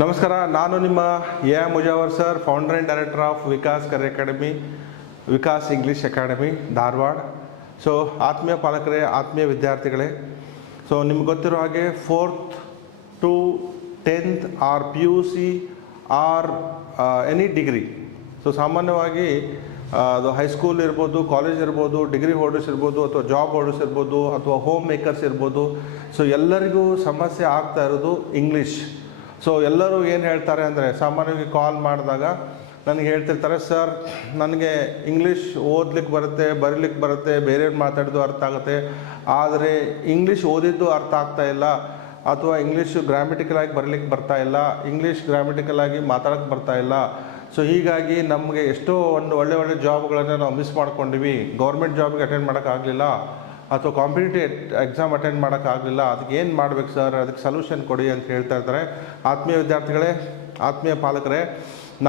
ನಮಸ್ಕಾರ, ನಾನು ನಿಮ್ಮ A Mujawar sir, founder and director of Vikas career academy, Vikas English academy, Dharwad. So ಆತ್ಮೀಯ ಪಾಲಕರೇ, ಆತ್ಮೀಯ ವಿದ್ಯಾರ್ಥಿಗಳೇ, ಸೊ ನಿಮ್ಗೆ ಗೊತ್ತಿರೋ ಹಾಗೆ 4th to 10th or PUC or any degree. So ಸಾಮಾನ್ಯವಾಗಿ ಅದು ಹೈಸ್ಕೂಲ್ ಇರ್ಬೋದು, ಕಾಲೇಜ್ ಇರ್ಬೋದು, ಡಿಗ್ರಿ ಹೋಲ್ಡರ್ಸ್ ಇರ್ಬೋದು, ಅಥವಾ ಜಾಬ್ ಹೋಲ್ಡರ್ಸ್ ಇರ್ಬೋದು, ಅಥವಾ ಹೋಮ್ ಮೇಕರ್ಸ್ ಇರ್ಬೋದು. ಸೊ ಎಲ್ಲರಿಗೂ ಸಮಸ್ಯೆ ಆಗ್ತಾ ಇರೋದು ಇಂಗ್ಲೀಷ್. ಸೊ ಎಲ್ಲರೂ ಏನು ಹೇಳ್ತಾರೆ ಅಂದರೆ, ಸಾಮಾನ್ಯವಾಗಿ ಕಾಲ್ ಮಾಡಿದಾಗ ನನಗೆ ಹೇಳ್ತಿರ್ತಾರೆ, ಸರ್ ನನಗೆ ಇಂಗ್ಲೀಷ್ ಓದ್ಲಿಕ್ಕೆ ಬರುತ್ತೆ, ಬರೀಲಿಕ್ಕೆ ಬರುತ್ತೆ, ಬೇರೆಯವ್ರು ಮಾತಾಡೋದು ಅರ್ಥ ಆಗುತ್ತೆ, ಆದರೆ ಇಂಗ್ಲೀಷ್ ಓದಿದ್ದು ಅರ್ಥ ಆಗ್ತಾ ಇಲ್ಲ, ಅಥವಾ ಇಂಗ್ಲೀಷು ಗ್ರಾಮೆಟಿಕಲಾಗಿ ಬರಲಿಕ್ಕೆ ಬರ್ತಾ ಇಲ್ಲ, ಇಂಗ್ಲೀಷ್ ಗ್ರಾಮೆಟಿಕಲಾಗಿ ಮಾತಾಡೋಕ್ಕೆ ಬರ್ತಾ ಇಲ್ಲ. ಸೊ ಹೀಗಾಗಿ ನಮಗೆ ಎಷ್ಟೋ ಒಳ್ಳೆ ಜಾಬ್ಗಳನ್ನು ನಾವು ಮಿಸ್ ಮಾಡ್ಕೊಂಡಿವಿ. ಗೌರ್ಮೆಂಟ್ ಜಾಬ್ಗೆ ಅಟೆಂಡ್ ಮಾಡೋಕ್ಕಾಗಲಿಲ್ಲ, ಅಥವಾ ಕಾಂಪಿಟೇಟಿವ್ ಎಕ್ಸಾಮ್ ಅಟೆಂಡ್ ಮಾಡೋಕ್ಕಾಗಲಿಲ್ಲ. ಅದಕ್ಕೆ ಏನು ಮಾಡ್ಬೇಕು ಸರ್, ಅದಕ್ಕೆ ಸೊಲ್ಯೂಷನ್ ಕೊಡಿ ಅಂತ ಹೇಳ್ತಾ ಇರ್ತಾರೆ. ಆತ್ಮೀಯ ವಿದ್ಯಾರ್ಥಿಗಳೇ, ಆತ್ಮೀಯ ಪಾಲಕರೇ,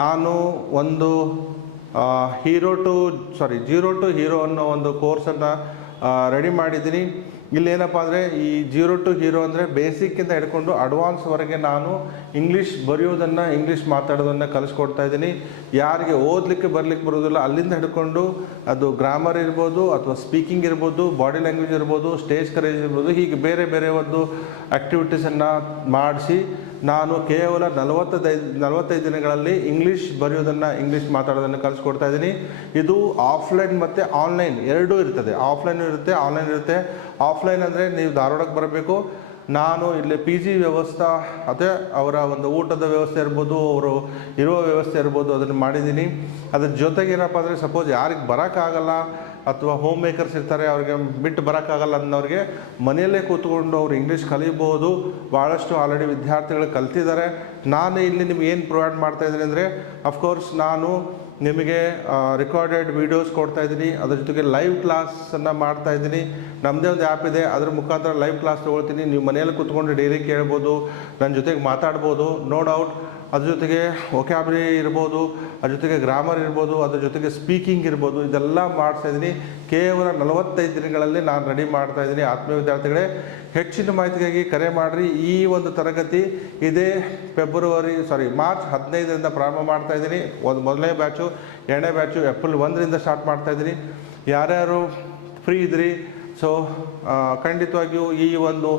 ನಾನು ಒಂದು ಜೀರೋ ಟು ಹೀರೋ ಅನ್ನೋ ಒಂದು ಕೋರ್ಸನ್ನು ರೆಡಿ ಮಾಡಿದ್ದೀನಿ. ಇಲ್ಲೇನಪ್ಪ ಅಂದರೆ, ಈ 0 to hero ಅಂದರೆ ಬೇಸಿಕ್ಕಿಂದ ಹಿಡ್ಕೊಂಡು ಅಡ್ವಾನ್ಸ್ವರೆಗೆ ನಾನು ಇಂಗ್ಲೀಷ್ ಬರೆಯೋದನ್ನು, ಇಂಗ್ಲೀಷ್ ಮಾತಾಡೋದನ್ನು ಕಲಿಸ್ಕೊಡ್ತಾ ಇದ್ದೀನಿ. ಯಾರಿಗೆ ಓದಲಿಕ್ಕೆ ಬರಲಿಕ್ಕೆ ಬರೋದಿಲ್ಲ, ಅಲ್ಲಿಂದ ಹಿಡ್ಕೊಂಡು ಅದು ಗ್ರಾಮರ್ ಇರ್ಬೋದು, ಅಥವಾ ಸ್ಪೀಕಿಂಗ್ ಇರ್ಬೋದು, ಬಾಡಿ ಲ್ಯಾಂಗ್ವೇಜ್ ಇರ್ಬೋದು, ಸ್ಟೇಜ್ ಕರೇಜ್ ಇರ್ಬೋದು, ಹೀಗೆ ಬೇರೆ ಒಂದು ಆ್ಯಕ್ಟಿವಿಟೀಸನ್ನು ಮಾಡಿಸಿ ನಾನು ಕೇವಲ 45 ದಿನಗಳಲ್ಲಿ ಇಂಗ್ಲೀಷ್ ಬರೆಯೋದನ್ನು, ಇಂಗ್ಲೀಷ್ ಮಾತಾಡೋದನ್ನು ಕಲಿಸ್ಕೊಡ್ತಾ ಇದ್ದೀನಿ. ಇದು ಆಫ್ಲೈನ್ ಮತ್ತು ಆನ್ಲೈನ್ ಎರಡೂ ಇರ್ತದೆ. ಆಫ್ಲೈನ್ ಇರುತ್ತೆ, ಆನ್ಲೈನ್ ಇರುತ್ತೆ. ಆಫ್ಲೈನ್ ಅಂದರೆ ನೀವು ಧಾರವಾಡಕ್ಕೆ ಬರಬೇಕು. ನಾನು ಇಲ್ಲಿ PG ವ್ಯವಸ್ಥೆ, ಅದೇ ಅವರ ಒಂದು ಊಟದ ವ್ಯವಸ್ಥೆ ಇರ್ಬೋದು, ಅವರು ಇರುವ ವ್ಯವಸ್ಥೆ ಇರ್ಬೋದು, ಅದನ್ನು ಮಾಡಿದ್ದೀನಿ. ಅದ್ರ ಜೊತೆಗೆ ಏನಪ್ಪ ಅಂದರೆ, ಸಪೋಸ್ ಯಾರಿಗೆ ಬರೋಕ್ಕಾಗಲ್ಲ, ಅಥವಾ ಹೋಮ್ ಮೇಕರ್ಸ್ ಇರ್ತಾರೆ, ಅವ್ರಿಗೆ ಬಿಟ್ಟು ಬರೋಕ್ಕಾಗಲ್ಲ ಅನ್ನೋರಿಗೆ ಮನೆಯಲ್ಲೇ ಕೂತ್ಕೊಂಡು ಅವ್ರು ಇಂಗ್ಲೀಷ್ ಕಲಿಬೋದು. ಭಾಳಷ್ಟು ಆಲ್ರೆಡಿ ವಿದ್ಯಾರ್ಥಿಗಳು ಕಲ್ತಿದ್ದಾರೆ. ನಾನು ಇಲ್ಲಿ ನಿಮ್ಗೆ ಏನು ಪ್ರೊವೈಡ್ ಮಾಡ್ತಾಯಿದ್ದೀನಿ ಅಂದರೆ, ಅಫ್ಕೋರ್ಸ್ ನಾನು ನಿಮಗೆ ರೆಕಾರ್ಡೆಡ್ ವೀಡಿಯೋಸ್ ಕೊಡ್ತಾಯಿದ್ದೀನಿ. ಅದ್ರ ಜೊತೆಗೆ ಲೈವ್ ಕ್ಲಾಸನ್ನು ಮಾಡ್ತಾಯಿದ್ದೀನಿ. ನಮ್ಮದೇ ಒಂದು ಆ್ಯಪ್ ಇದೆ, ಅದ್ರ ಮುಖಾಂತರ ಲೈವ್ ಕ್ಲಾಸ್ ತೊಗೊಳ್ತೀನಿ. ನೀವು ಮನೆಯಲ್ಲಿ ಕೂತ್ಕೊಂಡು ಡೈಲಿ ಕೇಳ್ಬೋದು, ನನ್ನ ಜೊತೆಗೆ ಮಾತಾಡ್ಬೋದು, ನೋ ಡೌಟ್. ಅದ್ರ ಜೊತೆಗೆ ವೊಕ್ಯಾಬ್ಯುಲರಿ ಇರ್ಬೋದು, ಅದ್ರ ಜೊತೆಗೆ ಗ್ರಾಮರ್ ಇರ್ಬೋದು, ಅದ್ರ ಜೊತೆಗೆ ಸ್ಪೀಕಿಂಗ್ ಇರ್ಬೋದು, ಇದೆಲ್ಲ ಮಾಡ್ತಾಯಿದ್ದೀನಿ. ಕೇವಲ 45 ದಿನಗಳಲ್ಲಿ ನಾನು ರೆಡಿ ಮಾಡ್ತಾಯಿದ್ದೀನಿ. ಆತ್ಮೀಯ ವಿದ್ಯಾರ್ಥಿಗಳೇ, ಹೆಚ್ಚಿನ ಮಾಹಿತಿಗಾಗಿ ಕರೆ ಮಾಡಿರಿ. ಈ ಒಂದು ತರಗತಿ ಇದೇ ಮಾರ್ಚ್ 15ರಿಂದ ಪ್ರಾರಂಭ ಮಾಡ್ತಾಯಿದ್ದೀನಿ. ಮೊದಲನೇ ಬ್ಯಾಚು, ಎರಡನೇ ಬ್ಯಾಚು ಏಪ್ರಿಲ್ 1ರಿಂದ ಸ್ಟಾರ್ಟ್ ಮಾಡ್ತಾಯಿದ್ದೀನಿ. ಯಾರ್ಯಾರು ಫ್ರೀ ಇದ್ರಿ, ಸೊ ಖಂಡಿತವಾಗಿಯೂ ಈ ಒಂದು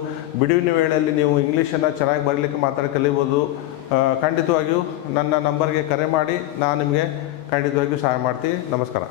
ಬಿಡುವಿನ ವೇಳೆಯಲ್ಲಿ ನೀವು ಇಂಗ್ಲೀಷನ್ನು ಚೆನ್ನಾಗಿ ಬರಲಿಕ್ಕೆ ಮಾತಾಡಿ ಕಲಿಬೋದು. ಖಂಡಿತವಾಗಿಯೂ ನನ್ನ ನಂಬರ್ಗೆ ಕರೆ ಮಾಡಿ, ನಾನು ನಿಮಗೆ ಖಂಡಿತವಾಗಿಯೂ ಸಹಾಯ ಮಾಡ್ತೀನಿ. ನಮಸ್ಕಾರ.